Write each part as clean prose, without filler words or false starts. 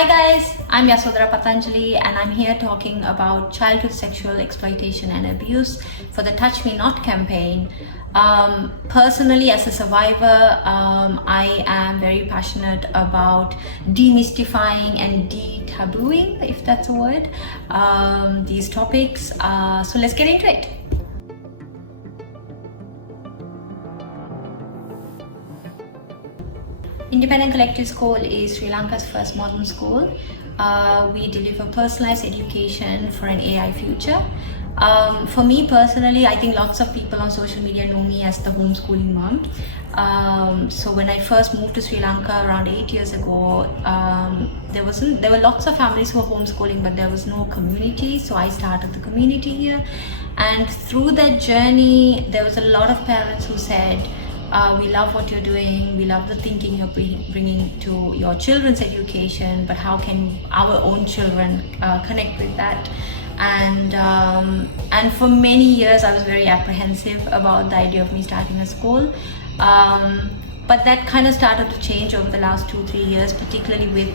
Hi guys, I'm Yasodhara Pathanjali and I'm here talking about childhood sexual exploitation and abuse for the Touch Me Not campaign. Personally, as a survivor, I am very passionate about demystifying and de-tabooing, if that's a word, these topics. So let's get into it. Independent Collective School is Sri Lanka's first modern school. We deliver personalized education for an AI future. For me personally, I think lots of people on social media know me as the homeschooling mom. So when I first moved to Sri Lanka around 8 years ago, there were lots of families who were homeschooling, but there was no community. So I started the community here, and through that journey, there was a lot of parents who said, we love what you're doing, we love the thinking you're bringing to your children's education, but how can our own children connect with that? And for many years I was very apprehensive about the idea of me starting a school, but that kind of started to change over the last 2-3 years, particularly with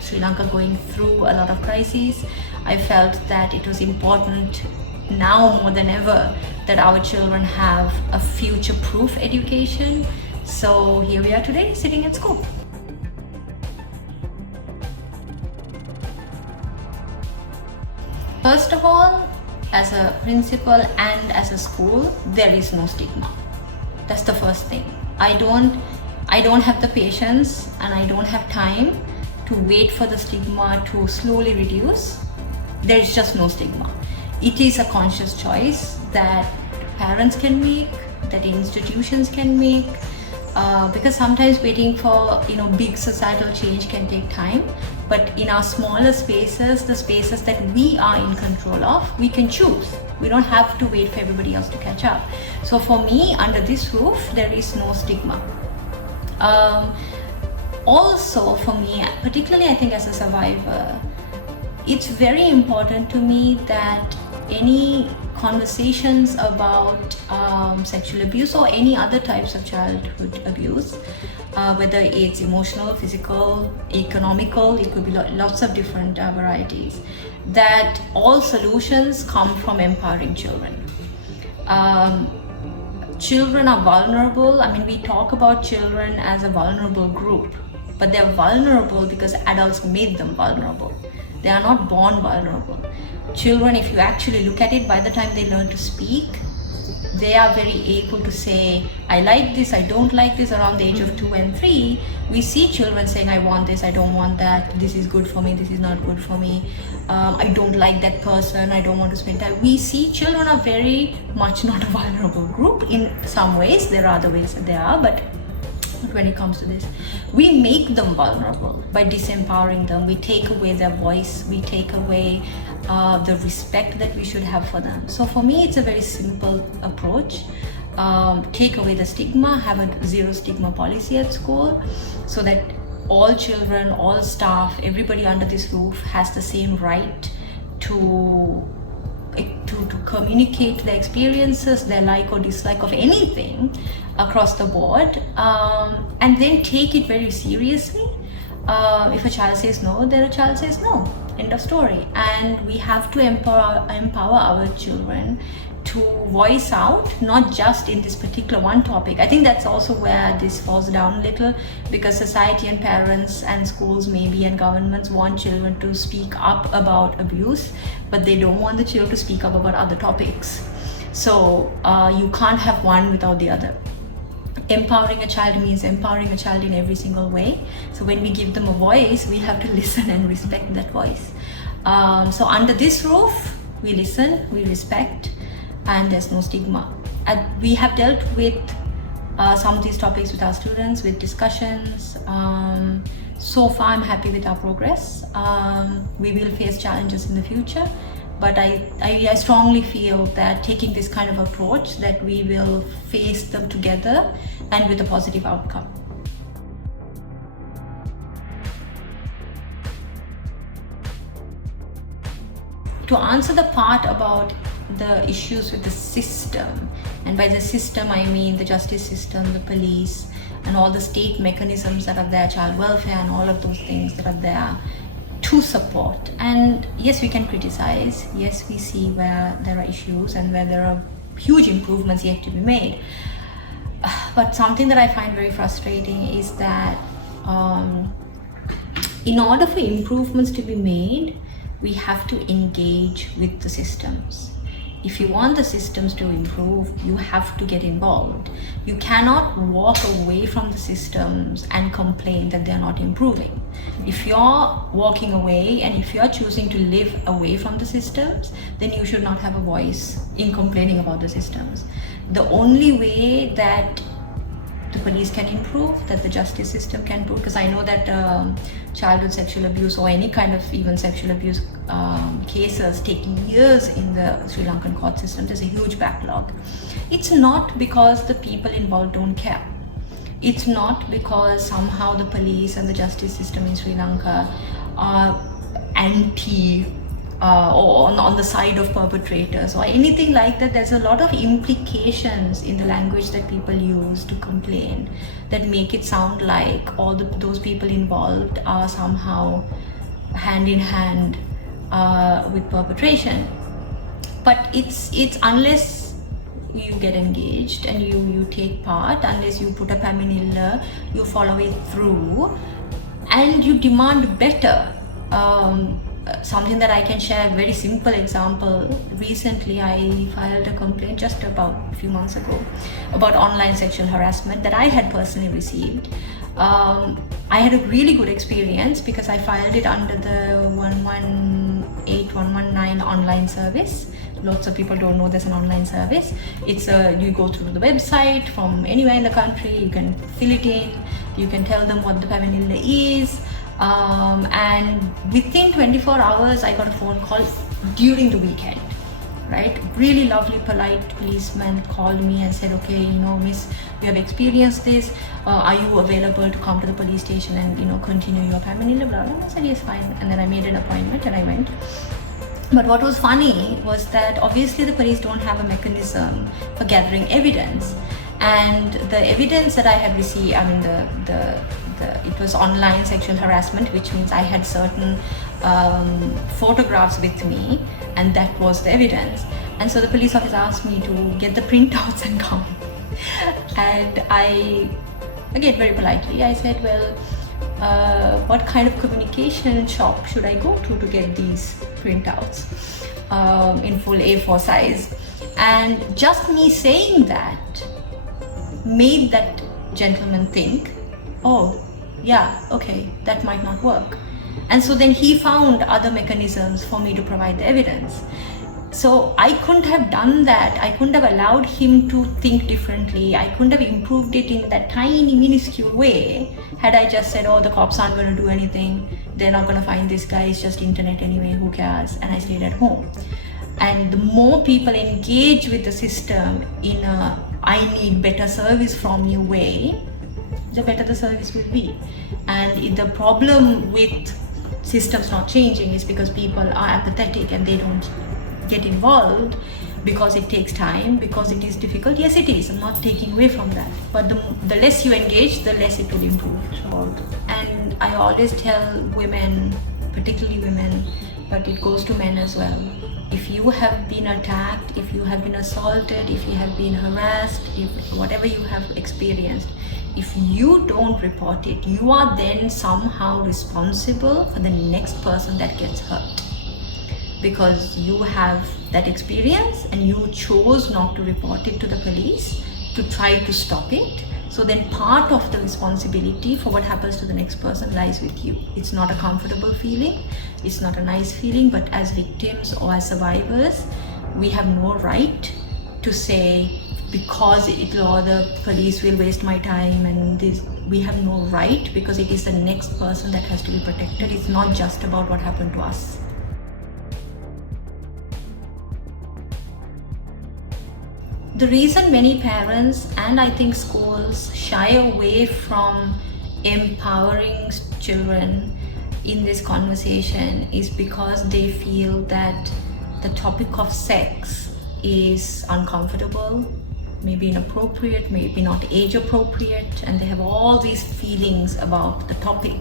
Sri Lanka going through a lot of crises. I felt that it was important now more than ever that our children have a future-proof education. So here we are today, sitting at school. First of all, as a principal and as a school, there is no stigma. That's the first thing. I don't have the patience and I don't have time to wait for the stigma to slowly reduce. There is just no stigma. It is a conscious choice that parents can make, that institutions can make, because sometimes waiting for big societal change can take time. But in our smaller spaces, the spaces that we are in control of, we can choose. We don't have to wait for everybody else to catch up. So for me, under this roof, there is no stigma. Also for me, particularly I think as a survivor, it's very important to me that any conversations about sexual abuse or any other types of childhood abuse, whether it's emotional, physical, economical, it could be lots of different varieties, that all solutions come from empowering children. Children are vulnerable. I mean, we talk about children as a vulnerable group, but they're vulnerable because adults made them vulnerable. They are not born vulnerable. Children, if you actually look at it, by the time they learn to speak, they are very able to say, I like this, I don't like this. Around the age of 2 and 3, we see children saying, I want this, I don't want that, this is good for me, this is not good for me, I don't like that person, I don't want to spend time. We see children are very much not a vulnerable group. In some ways, there are other ways that they are, but when it comes to this, we make them vulnerable by disempowering them. We take away their voice, we take away the respect that we should have for them. So for me, it's a very simple approach. Take away the stigma, have a zero stigma policy at school, so that all children, all staff, everybody under this roof has the same right to communicate their experiences, their like or dislike of anything across the board, and then take it very seriously. If a child says no, then a child says no. End of story. And we have to empower our children to voice out, not just in this particular one topic. I think that's also where this falls down a little, because society and parents and schools maybe and governments want children to speak up about abuse, but they don't want the children to speak up about other topics. So you can't have one without the other. Empowering a child means empowering a child in every single way. So when we give them a voice, we have to listen and respect that voice. So under this roof, we listen, we respect, and there's no stigma. And we have dealt with some of these topics with our students, with discussions. So far, I'm happy with our progress. We will face challenges in the future, but I strongly feel that taking this kind of approach, that we will face them together and with a positive outcome. To answer the part about the issues with the system, and by the system I mean the justice system, the police, and all the state mechanisms that are there, child welfare and all of those things that are there to support. And yes, we can criticize, yes, we see where there are issues and where there are huge improvements yet to be made. But something that I find very frustrating is that in order for improvements to be made, we have to engage with the systems. If you want the systems to improve, you have to get involved. You cannot walk away from the systems and complain that they're not improving. If you're walking away and if you're choosing to live away from the systems, then you should not have a voice in complaining about the systems. The only way that the police can improve, that the justice system can improve, because I know that childhood sexual abuse or any kind of even sexual abuse cases take years in the Sri Lankan court system. There's a huge backlog. It's not because the people involved don't care. It's not because somehow the police and the justice system in Sri Lanka are anti or on the side of perpetrators or anything like that. There's a lot of implications in the language that people use to complain that make it sound like all those people involved are somehow hand in hand with perpetration. But it's unless you get engaged and you take part, unless you put a paminilla, you follow it through and you demand better. Something that I can share, a very simple example. Recently I filed a complaint just about a few months ago about online sexual harassment that I had personally received. I had a really good experience because I filed it under the 119 online service. Lots of people don't know there's an online service. It's you go through the website from anywhere in the country, you can fill it in, you can tell them what the paminilla is. And within 24 hours I got a phone call during the weekend, right? Really lovely, polite policeman called me and said, okay, miss, we have experienced this, are you available to come to the police station and continue your paminilla, blah blah. I said yes, fine, and then I made an appointment and I went. But what was funny was that obviously the police don't have a mechanism for gathering evidence, and the evidence that I had received, I mean it was online sexual harassment, which means I had certain photographs with me, and that was the evidence. And so the police officer asked me to get the printouts and come. And I, again very politely, I said, well, what kind of communication shop should I go to get these printouts in full A4 size? And just me saying that made that gentleman think, oh yeah, okay, that might not work. And so then he found other mechanisms for me to provide the evidence. So I couldn't have done that. I couldn't have allowed him to think differently. I couldn't have improved it in that tiny minuscule way had I just said, oh, the cops aren't going to do anything, they're not going to find this guy, it's just internet anyway, who cares, and I stayed at home. And the more people engage with the system in a I need better service from you way, the better the service will be. And the problem with systems not changing is because people are apathetic and they don't get involved because it takes time, because it is difficult. Yes, it is. I'm not taking away from that. But the less you engage, the less it will improve. And I always tell women, particularly women, but it goes to men as well. If you have been attacked, if you have been assaulted, if you have been harassed, if whatever you have experienced, if you don't report it, you are then somehow responsible for the next person that gets hurt. Because you have that experience and you chose not to report it to the police to try to stop it. So then part of the responsibility for what happens to the next person lies with you. It's not a comfortable feeling, it's not a nice feeling, but as victims or as survivors, we have no right to say, because the police will waste my time and this. We have no right, because it is the next person that has to be protected. It's not just about what happened to us. The reason many parents and I think schools shy away from empowering children in this conversation is because they feel that the topic of sex is uncomfortable, maybe inappropriate, maybe not age appropriate, and they have all these feelings about the topic.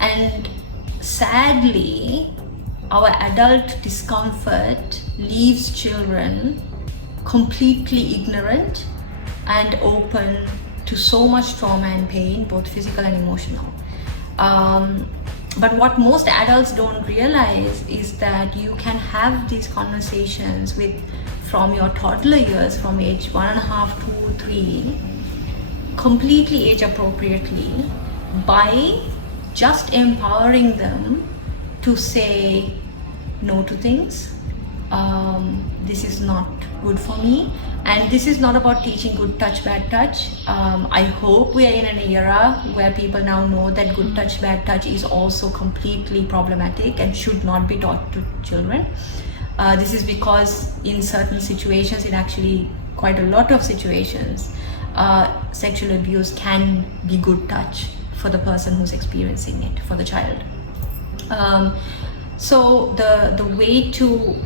And sadly, our adult discomfort leaves children completely ignorant and open to so much trauma and pain, both physical and emotional. But what most adults don't realize is that you can have these conversations from your toddler years, from age 1.5 to 3, completely age appropriately, by just empowering them to say no to things. This is not good for me, and this is not about teaching good touch, bad touch. I hope we are in an era where people now know that good touch, bad touch is also completely problematic and should not be taught to children. This is because in certain situations, in actually quite a lot of situations, sexual abuse can be good touch for the person who's experiencing it, for the child. So the way to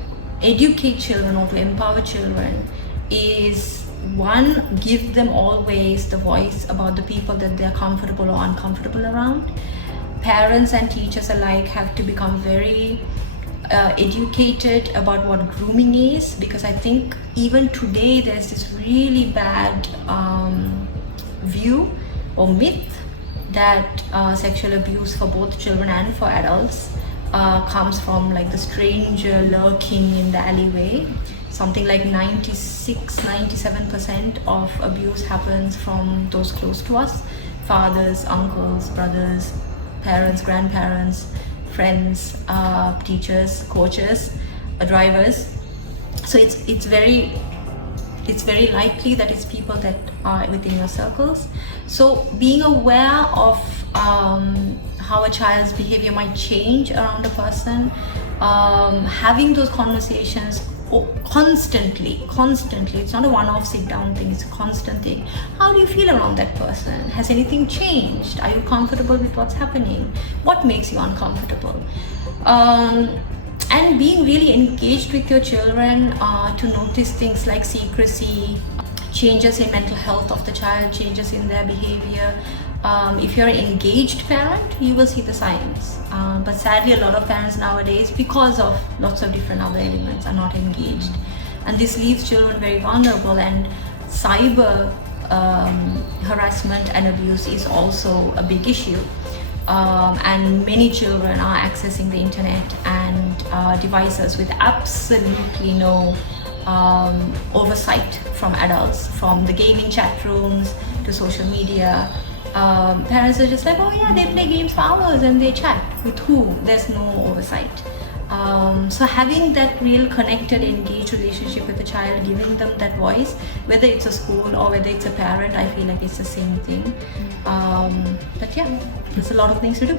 educate children or to empower children is, one, give them always the voice about the people that they're comfortable or uncomfortable around. Parents and teachers alike have to become very educated about what grooming is, because I think even today there's this really bad view or myth that sexual abuse for both children and for adults comes from like the stranger lurking in the alleyway. Something like 96-97% of abuse happens from those close to us: fathers, uncles, brothers, parents, grandparents, friends, teachers, coaches, drivers. So it's very likely that it's people that are within your circles. So being aware of how a child's behavior might change around a person, having those conversations constantly, it's not a one-off sit down thing, it's a constant thing. How do you feel around that person? Has anything changed? Are you comfortable with what's happening? What makes you uncomfortable? And being really engaged with your children to notice things like secrecy, changes in mental health of the child, changes in their behavior. If you're an engaged parent, you will see the signs. But sadly, a lot of parents nowadays, because of lots of different other elements, are not engaged. And this leaves children very vulnerable, and cyber harassment and abuse is also a big issue. And many children are accessing the internet and devices with absolutely no oversight from adults, from the gaming chat rooms to social media. Parents are just like, oh yeah, they play games for hours and they chat. With who? There's no oversight. So having that real connected, engaged relationship with the child, giving them that voice, whether it's a school or whether it's a parent, I feel like it's the same thing. But yeah, there's a lot of things to do.